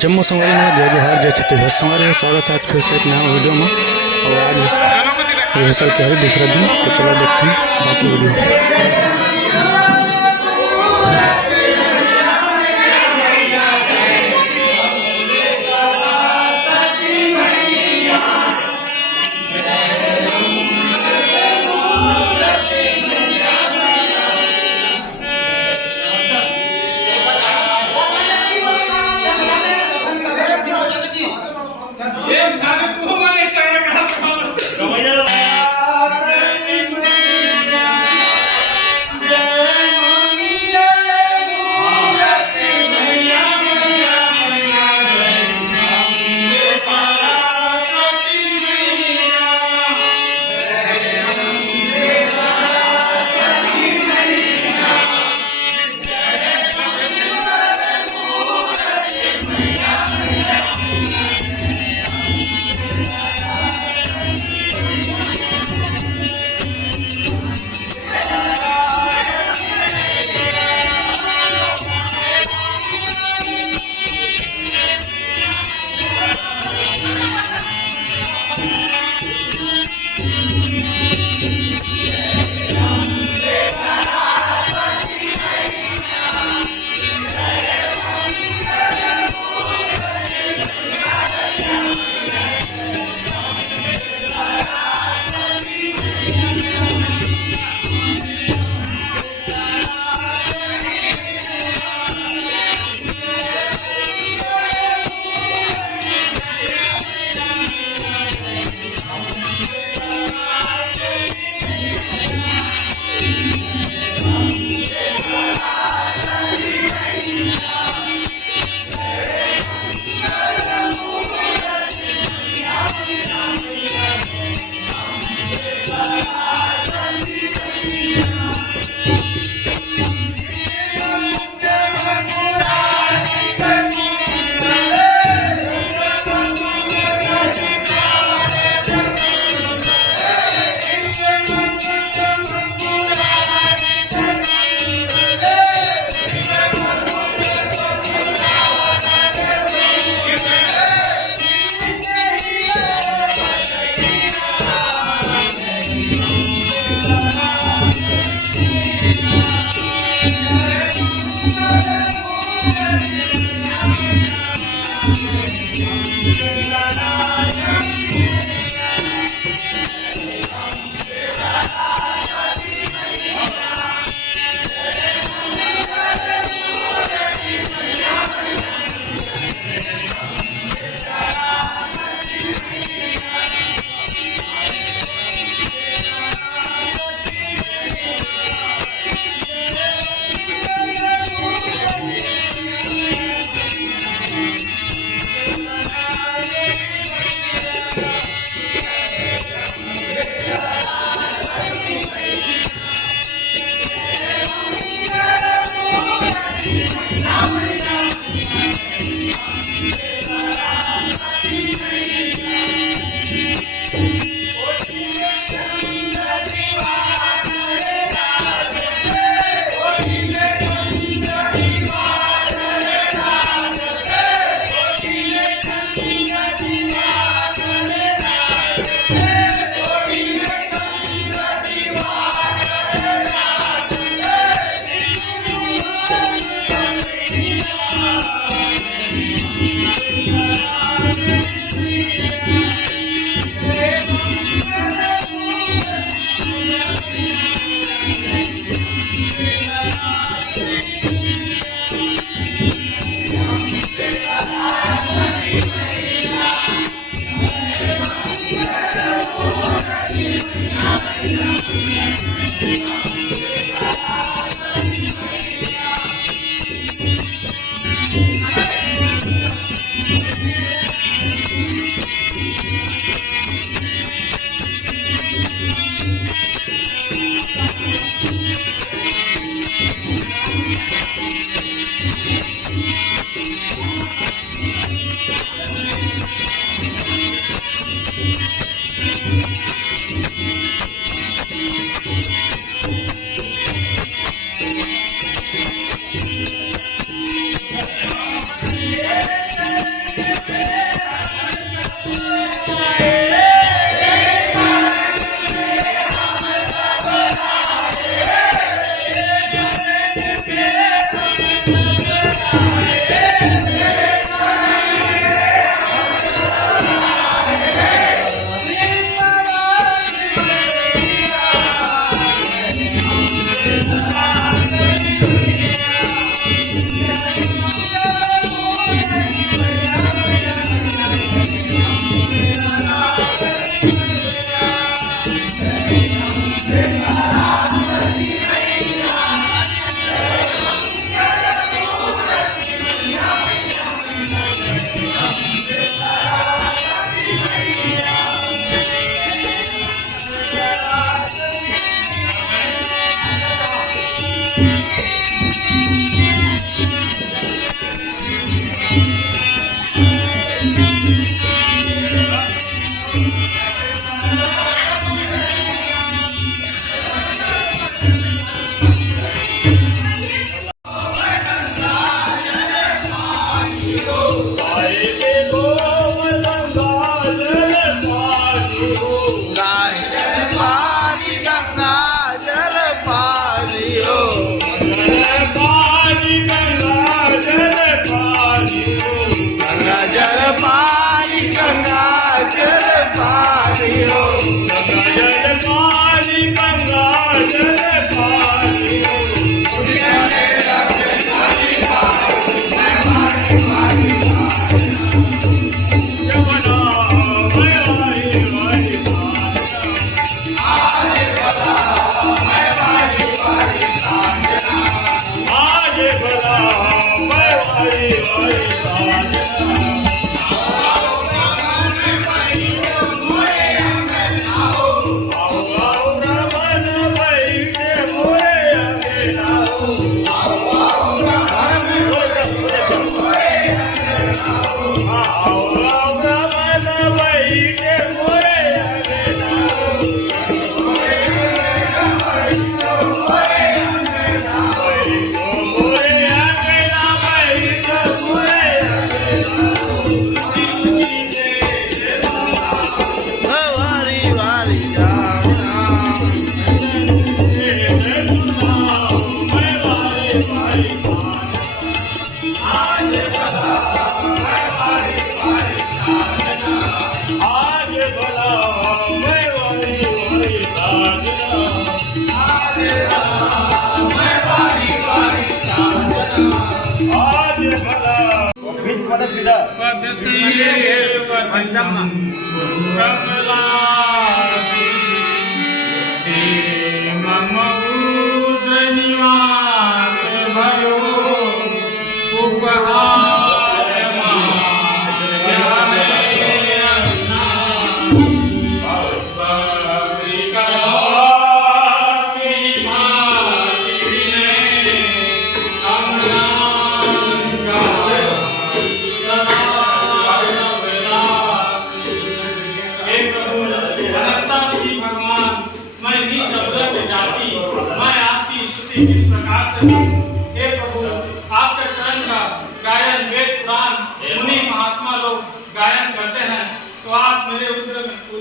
जम्मू संगवारी में जय जोहार जय छत्तीसगढ़ संगवारी स्वागत है आज फिर से एक नया वीडियो में। और आज रिहर्सल के है दूसरा दिन, तो चलो देखते हैं बाकी वीडियो।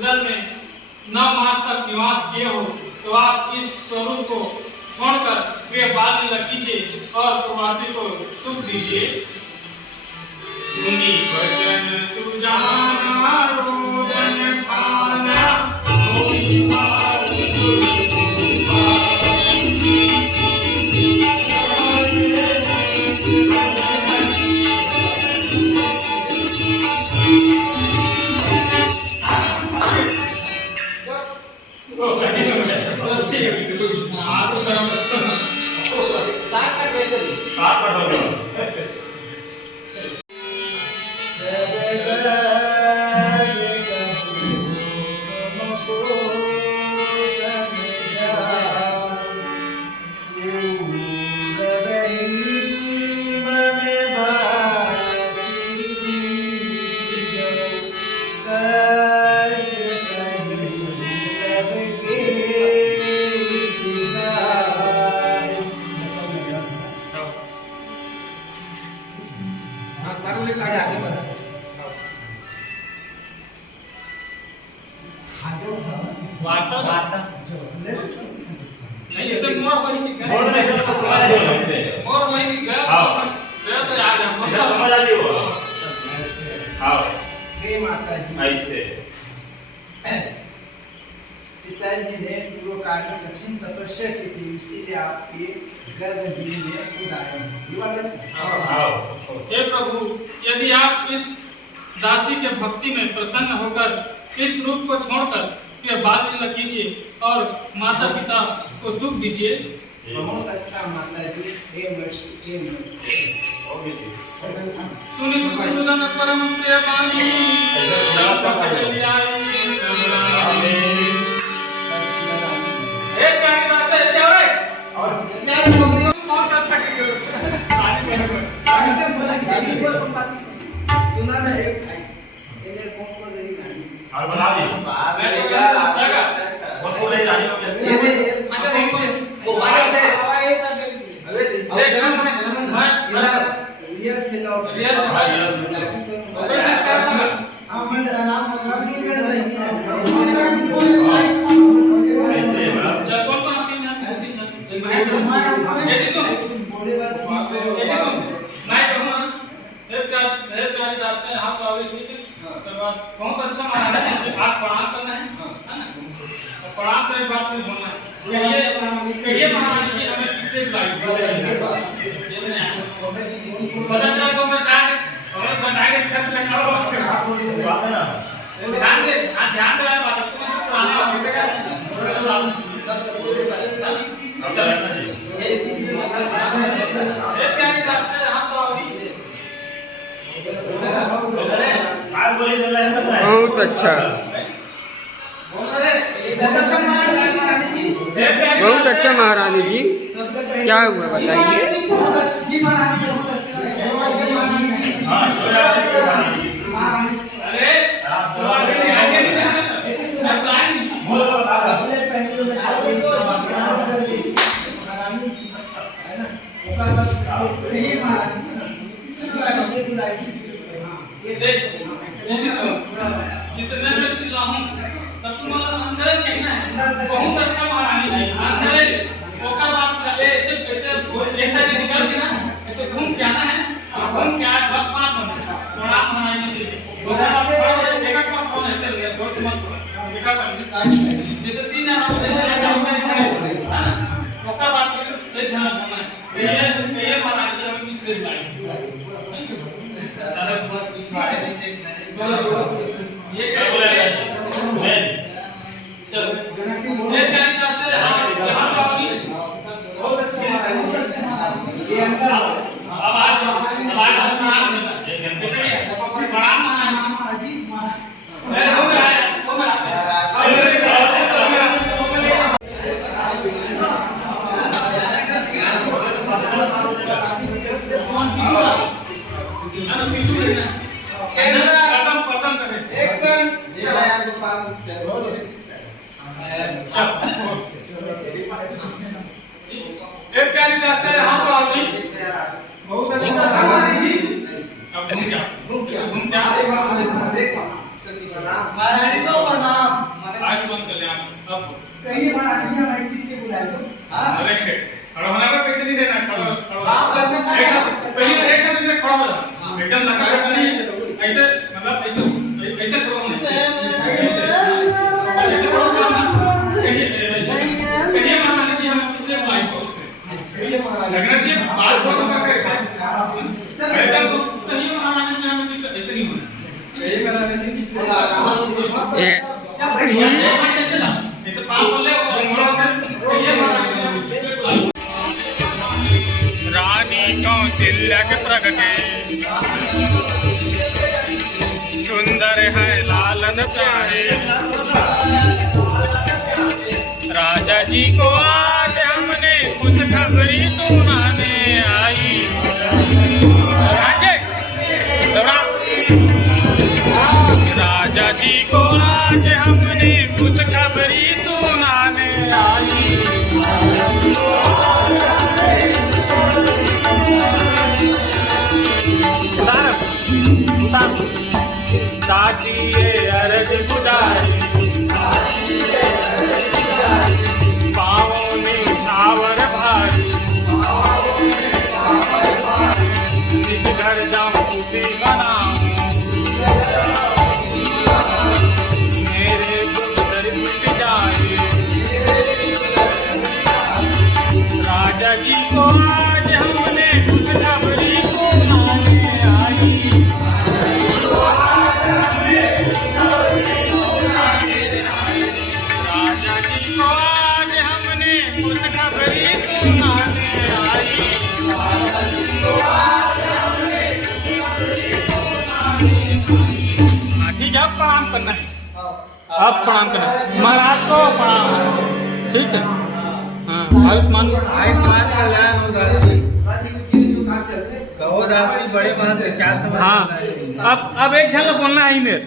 उदर में 9 मास तक निवास किए हो तो आप इस स्वरूप को छोड़कर वे बाल लीला कीजिए और प्रवासी को सुख दीजिए। सुनी वचन सुजाना रोदन खाना सोई मार वार्ता नहीं जैसे मोर वही की मोर नहीं तो समझ लियो हमसे मोर वही की गया हाँ। गया तो आ गया अच्छा समझ आ लियो हाँ हे माता जी ऐसे पिताजी ने पूर्व काल में कठिन तपस्या की थी, इसीलिए आपके गर्भगृह में उदाहरण हाँ हे प्रभु, यदि आप इस दासी के भक्ति में प्रसन्न होकर इस रूप को छोड़कर के बाल लीला कीजिए और माता पिता को सुख दीजिए। बहुत अच्छा माता जी, हे मस्ती सुनि सुदन परम प्रियवाणी चली आई समरानी। हे कालिदास है क्या रे और बहुत अच्छा की सुना ना एक मेरे को नहीं गाड़ी और बना दी मैं तो जाएगा वो को ले जानी हो ये माता देखो से वो बाहर थे अबे देख ना मैं रियल से लो रियल से हाँ ये ऐसे बड़ा जब कौन कौन आती है ये सुन मैं कहूँगा हे कालिदास ने हाथ आगे सीखे उसके बाद बहुत अच्छा माना है आज प्रणाम करना है ना और प्रणाम करने के बाद फिर बोलना है कहिए महाराज जी हमें किसने बुलाई पता चला तो मैं जाके हमें बताएंगे कैसे करना होगा बात है ना ध्यान दे बात तुम्हें पुराना कैसे करना अच्छा रहना जी हे कालिदास ने हाथ आगे काय बोली चल रहा है पता है बहुत अच्छा बहुत अच्छा महारानी जी, क्या हुआ बताइए। हाँ जो यार अरे बोलो बता बहुत अच्छा महारानी जी अंदर ओका बात करे ऐसे जैसा निकल के ना ऐसे घूम के आना है घूम के आज बात बात होना सोना महारानी से ओका बात देखा कौन ऐसे बहुत मत देखा जैसे तीन आना है ओका बात ले ध्यान रखना है ये महारानी जी हमें किस लिए बुलाई ये क्या बोले मैं चलो ये कालिदास से यहाँ पाओगी बहुत अच्छे ये अंदर अब आज प्रणाम महाराज हो गया पतन करे एक्शन एक कालिदास से यहाँ तो आदमी बहुत अच्छा हमारी जी अब घूम क्या महारानी को प्रणाम। आज बंद कर ले आप अब कहिए महाराज जी हमें किसके बुलाए हो? अरे खड़ा होने का पैसे नहीं देना खड़ा आप करने का एक साथ पहले एक साथ से खड़ा हो जा एकदम लगा नहीं ऐसे मतलब ऐसे ऐसे करो नहीं कहिए महारानी जी हम किससे बुलाई हो लगना चाहिए बात बोलने का कैसे एकदम तो कहिए महारानी जी हमें किससे ऐसे नहीं होना कहिए महाराज जी किसके ऐसे ना ऐसे पाप बोल ले कहिए महारानी जी हमें किससे बुलाई रानी कौशल्या के प्रगटे सुंदर है लालन प्यारे राजा जी को आज हमने खुशखबरी सुनाने आई राजा जी को आज हमने खुशखबरी सुनाने आई दादी ये अर्ज गुजारी पाँवों में छावर भारी निज घर जाऊं कुटी बनाऊं मेरे गुप्तर मिट जाए राजा जी को आज हमने खुशखबरी सुनाने आई राजा जी को आज हमने खुशखबरी सुनाने आई ठीक है अब प्रणाम करना है अब प्रणाम करना है महाराज को प्रणाम ठीक है हाँ आयुष्मान आयुष्मान कल्याण हो दासी राजी को चीनी जो काम चलते कहो दासी बड़े मान से क्या समझ हाँ अब एक झलक बोलना है ही मेरे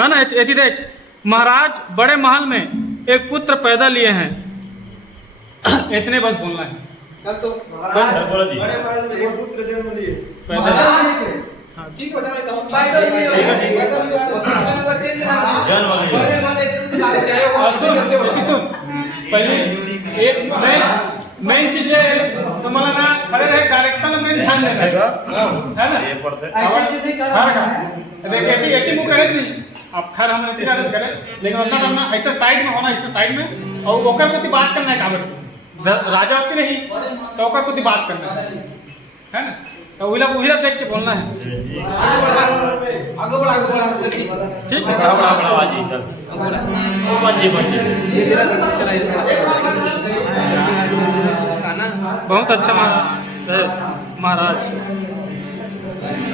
है ना यदि देख महाराज बड़े महल में एक पुत्र पैदा लिए हैं इतने बस बोलना है कल तो बोलो जी बड़े मान में एक पुत्र जन्म लिए पैदा ठीक बता रहा हूं बाइबल में ठीक है, ठीक है। वो सिस्टम का चेंज है जन्म वाले। बड़े वाले चाहे वो सुन सुन पहले एक मेन चीज है तुम्हाला ना खड़े रहे डायरेक्शन में ध्यान देना है ना ये पढ़ते ऐसे नहीं कर खड़ का देखिए एक मुंह करे नहीं अब खड़ हम नहीं करे करे लेकिन उतना करना ऐसे साइड में होना ऐसे साइड में और ओकर प्रति बात करना है काबर राजा होती नहीं तो ओकर प्रति बात करना है ना तो उहिला देख के बोलना है आगे बढ़ा चल ठीक ठीक है बड़ा बड़ा बड़ा आवाज ही चल आगे बढ़ा वो बंजी बंजी ये तेरा चला इसका ना बहुत अच्छा महाराज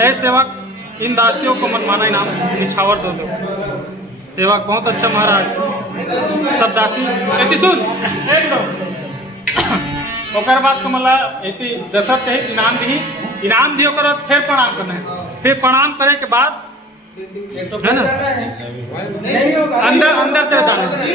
ऐ सेवक इन दासियों को मनमाना इनाम निछावर दो सेवक बहुत अच्छा महाराज सब दासी एती सुन एक दो ओकर बाद तुम्हाला एती दसत कही इनाम दी ओकर बाद फिर प्रणाम करना है फिर प्रणाम करे के बाद है ना नहीं होगा अंदर चले जाना है